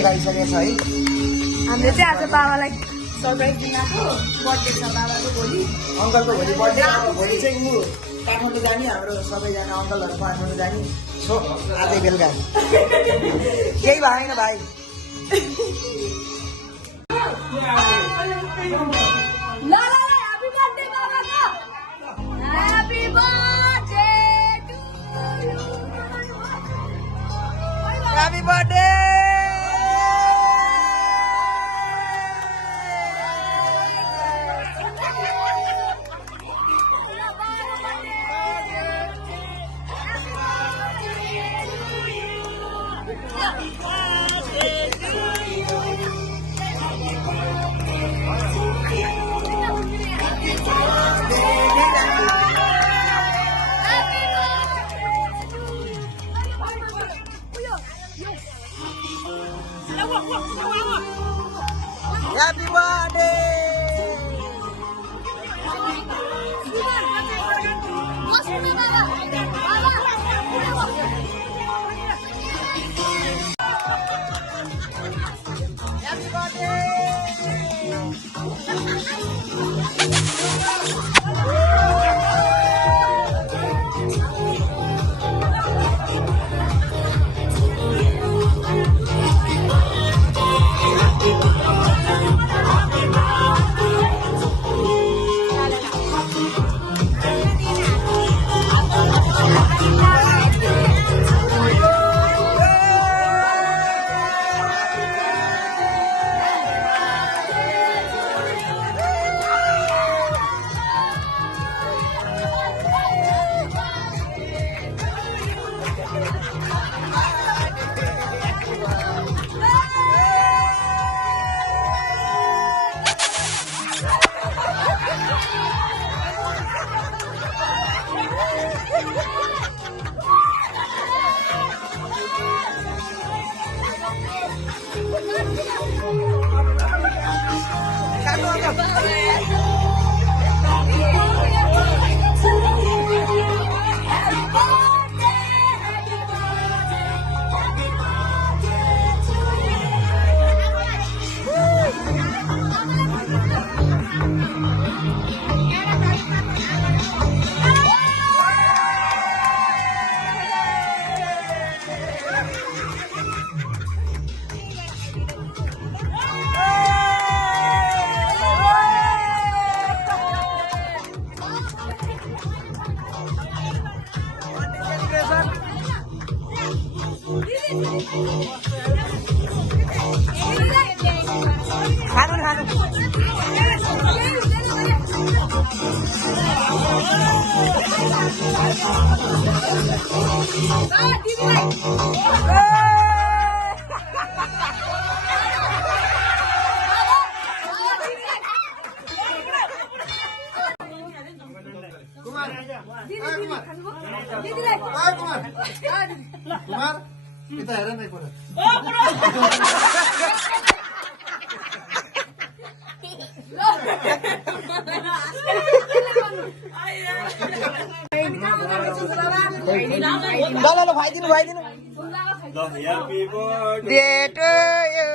Cake आइसकेको छ है। हामीले चाहिँ आज बाबालाई सरप्राइज दिएको बर्थडे छ बाबाको भोलि। अङ्कलको भोलि बर्थडे। भोलि चाहिँ ऊ काठमाडौँ जाने, हाम्रो सबैजना अङ्कलहरू काठमाडौँ जाने आजै बेलुका। केही भएन भाइ। Happy birthday! Happy birthday! Kumar kita heran naik pada. Lo भाइदिनु भाइदिनु। Happy birthday. Day to you.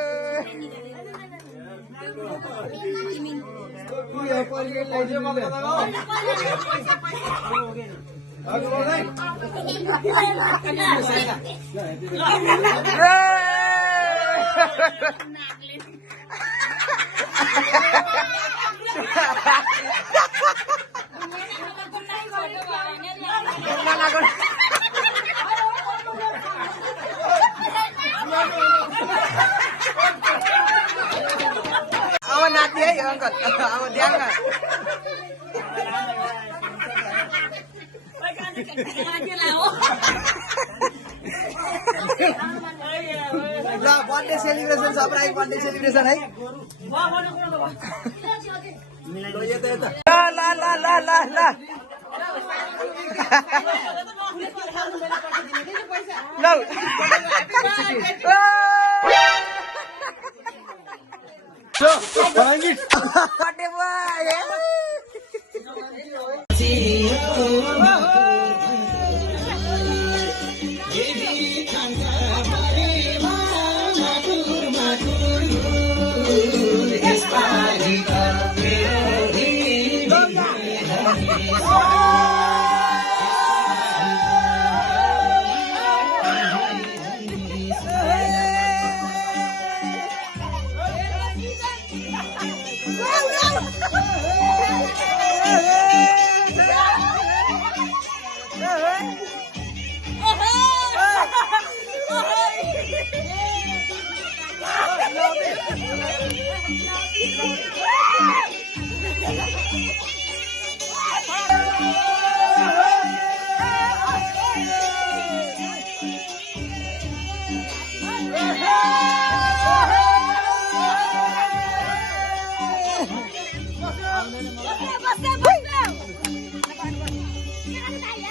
Awak nanti ya, angkat. Awak diangkat. Lah, birthday celebration surprise birthday celebration है। ला ला ला ला ला। लो। birthday boy।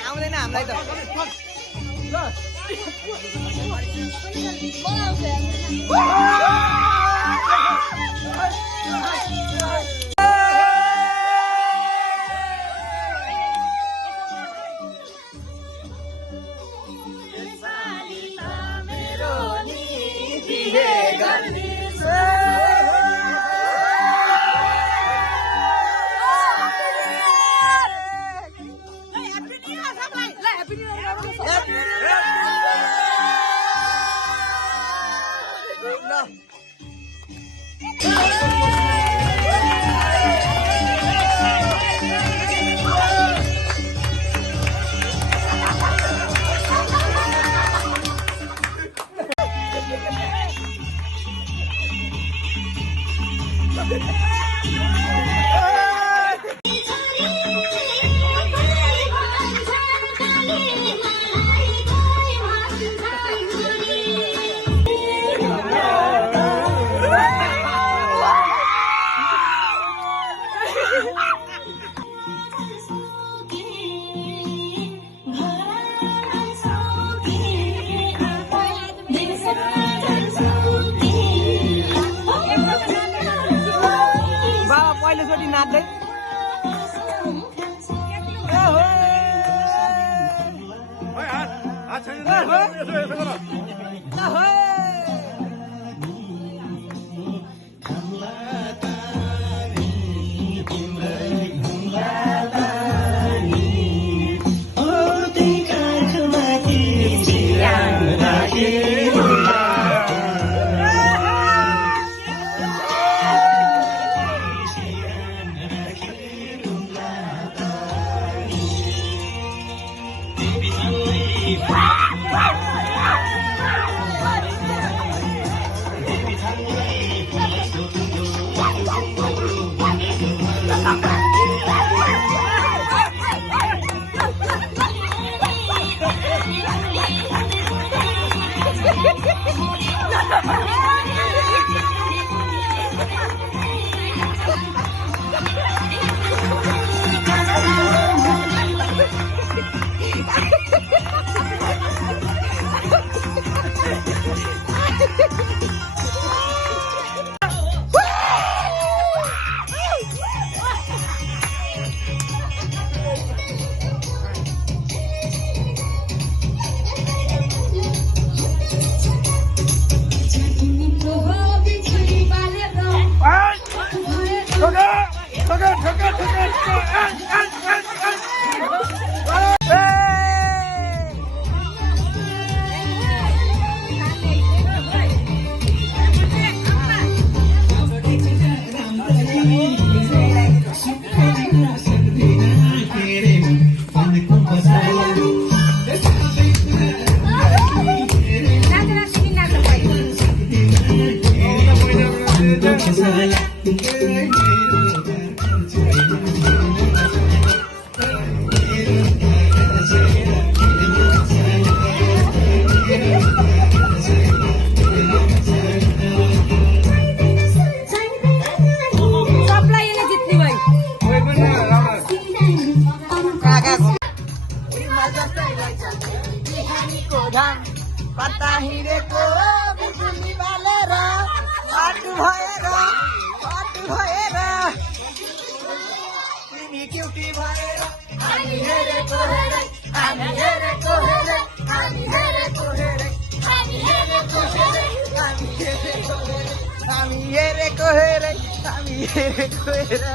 आउँदैन हामीलाई त पहिलोचोटि नाच्दै पत्ता हिँडेको बिजुली बालेर पाटु भएर तिमी क्युटी भएर हामी हेरेको हेरे हामी हेरेको हेरे हामी हेरेको हेरे हामी हेरेको हेरे हामी हेरेको हेरे हामी हेरेको हेरे हामी हेरेको हेरे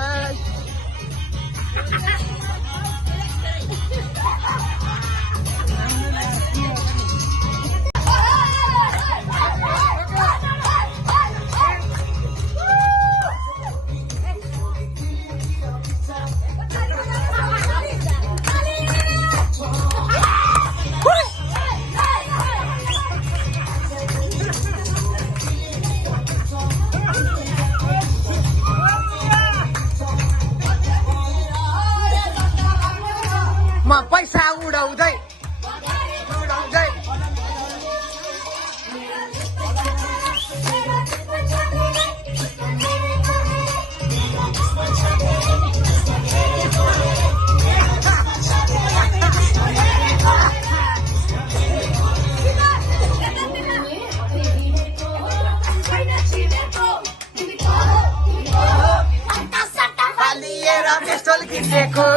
किनेको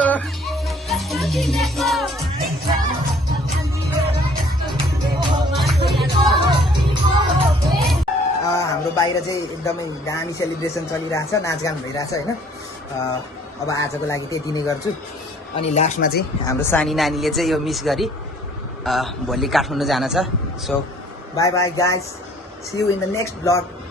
हाम्रो बाहिर चाहिँ एकदमै दामी सेलिब्रेसन चलिरहेछ, नाचगान भइरहेछ होइन। अब आजको लागि त्यति नै गर्छु। अनि लास्टमा चाहिँ हाम्रो सानी नानीले चाहिँ यो मिस गरी भोलि काठमाडौँ जान छ। So bye bye guys, see you in the next blog.